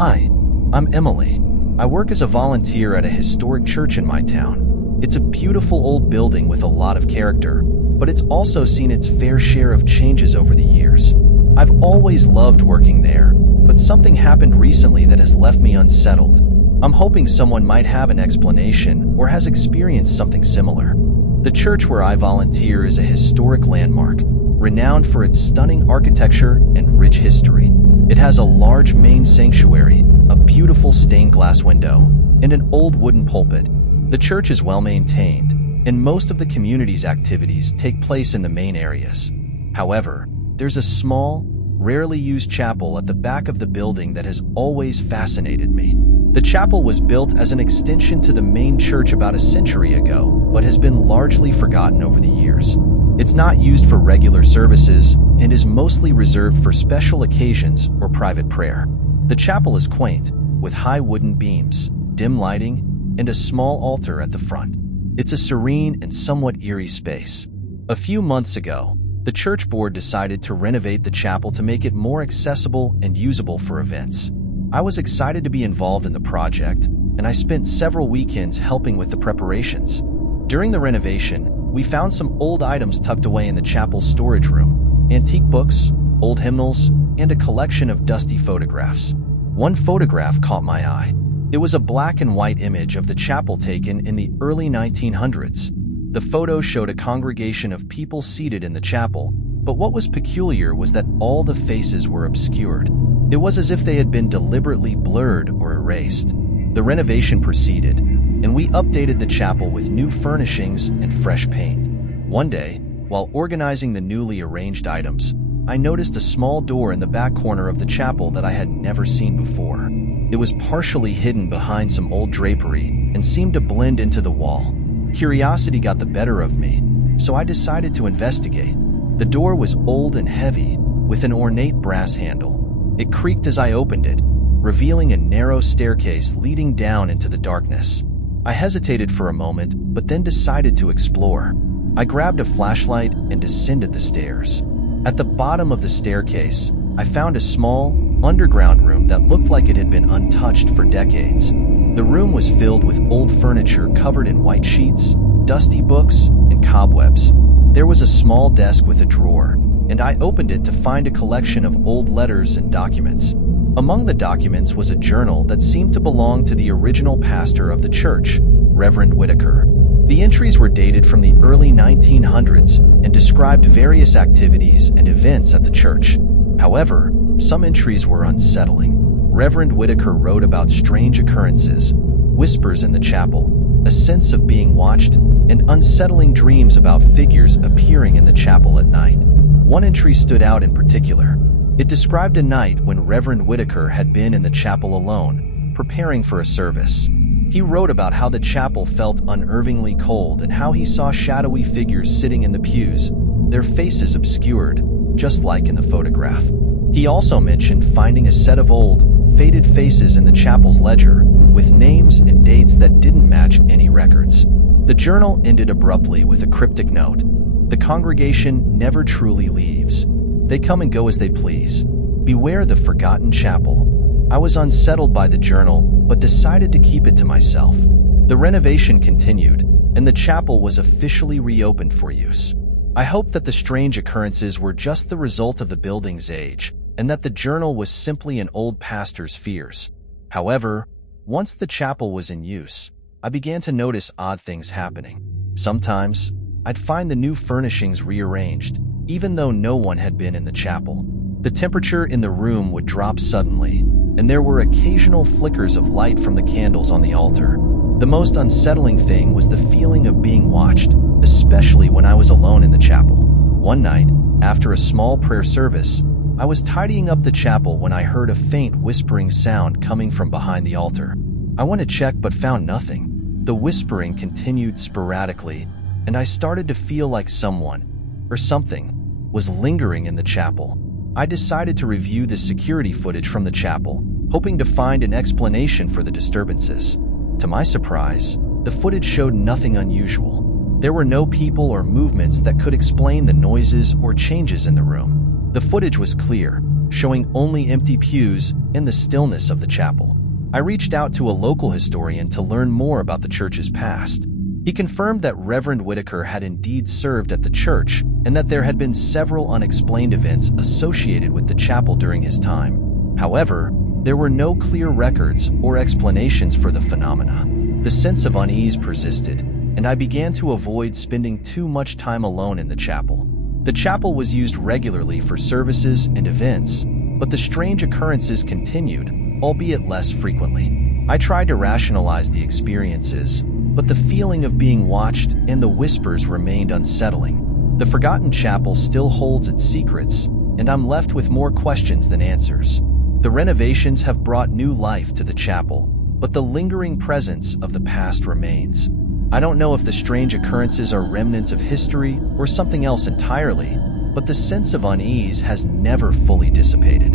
Hi, I'm Emily. I work as a volunteer at a historic church in my town. It's a beautiful old building with a lot of character, but it's also seen its fair share of changes over the years. I've always loved working there, but something happened recently that has left me unsettled. I'm hoping someone might have an explanation or has experienced something similar. The church where I volunteer is a historic landmark, renowned for its stunning architecture and rich history. It has a large main sanctuary, a beautiful stained glass window, and an old wooden pulpit. The church is well maintained, and most of the community's activities take place in the main areas. However, there's a small, rarely used chapel at the back of the building that has always fascinated me. The chapel was built as an extension to the main church about a century ago, but has been largely forgotten over the years. It's not used for regular services and is mostly reserved for special occasions or private prayer. The chapel is quaint, with high wooden beams, dim lighting, and a small altar at the front. It's a serene and somewhat eerie space. A few months ago, the church board decided to renovate the chapel to make it more accessible and usable for events. I was excited to be involved in the project, and I spent several weekends helping with the preparations. During the renovation, we found some old items tucked away in the chapel's storage room: antique books, old hymnals, and a collection of dusty photographs. One photograph caught my eye. It was a black and white image of the chapel taken in the early 1900s. The photo showed a congregation of people seated in the chapel, but what was peculiar was that all the faces were obscured. It was as if they had been deliberately blurred or erased. The renovation proceeded, and we updated the chapel with new furnishings and fresh paint. One day, while organizing the newly arranged items, I noticed a small door in the back corner of the chapel that I had never seen before. It was partially hidden behind some old drapery and seemed to blend into the wall. Curiosity got the better of me, so I decided to investigate. The door was old and heavy, with an ornate brass handle. It creaked as I opened it, revealing a narrow staircase leading down into the darkness. I hesitated for a moment, but then decided to explore. I grabbed a flashlight and descended the stairs. At the bottom of the staircase, I found a small, underground room that looked like it had been untouched for decades. The room was filled with old furniture covered in white sheets, dusty books, and cobwebs. There was a small desk with a drawer, and I opened it to find a collection of old letters and documents. Among the documents was a journal that seemed to belong to the original pastor of the church, Reverend Whitaker. The entries were dated from the early 1900s and described various activities and events at the church. However, some entries were unsettling. Reverend Whitaker wrote about strange occurrences, whispers in the chapel, a sense of being watched, and unsettling dreams about figures appearing in the chapel at night. One entry stood out in particular. It described a night when Reverend Whitaker had been in the chapel alone, preparing for a service. He wrote about how the chapel felt unnervingly cold and how he saw shadowy figures sitting in the pews, their faces obscured, just like in the photograph. He also mentioned finding a set of old, faded faces in the chapel's ledger, with names and dates that didn't match any records. The journal ended abruptly with a cryptic note: "The congregation never truly leaves. They come and go as they please. Beware the forgotten chapel." I was unsettled by the journal, but decided to keep it to myself. The renovation continued, and the chapel was officially reopened for use. I hope that the strange occurrences were just the result of the building's age, and that the journal was simply an old pastor's fears. However, once the chapel was in use, I began to notice odd things happening. Sometimes, I'd find the new furnishings rearranged, even though no one had been in the chapel. The temperature in the room would drop suddenly, and there were occasional flickers of light from the candles on the altar. The most unsettling thing was the feeling of being watched, especially when I was alone in the chapel. One night, after a small prayer service, I was tidying up the chapel when I heard a faint whispering sound coming from behind the altar. I went to check but found nothing. The whispering continued sporadically, and I started to feel like someone, or something, was lingering in the chapel. I decided to review the security footage from the chapel, hoping to find an explanation for the disturbances. To my surprise, the footage showed nothing unusual. There were no people or movements that could explain the noises or changes in the room. The footage was clear. showing only empty pews and the stillness of the chapel. I reached out to a local historian to learn more about the church's past. He confirmed that Reverend Whitaker had indeed served at the church and that there had been several unexplained events associated with the chapel during his time. However, there were no clear records or explanations for the phenomena. The sense of unease persisted, and I began to avoid spending too much time alone in the chapel. The chapel was used regularly for services and events, but the strange occurrences continued, albeit less frequently. I tried to rationalize the experiences, but the feeling of being watched and the whispers remained unsettling. The forgotten chapel still holds its secrets, and I'm left with more questions than answers. The renovations have brought new life to the chapel, but the lingering presence of the past remains. I don't know if the strange occurrences are remnants of history or something else entirely, but the sense of unease has never fully dissipated.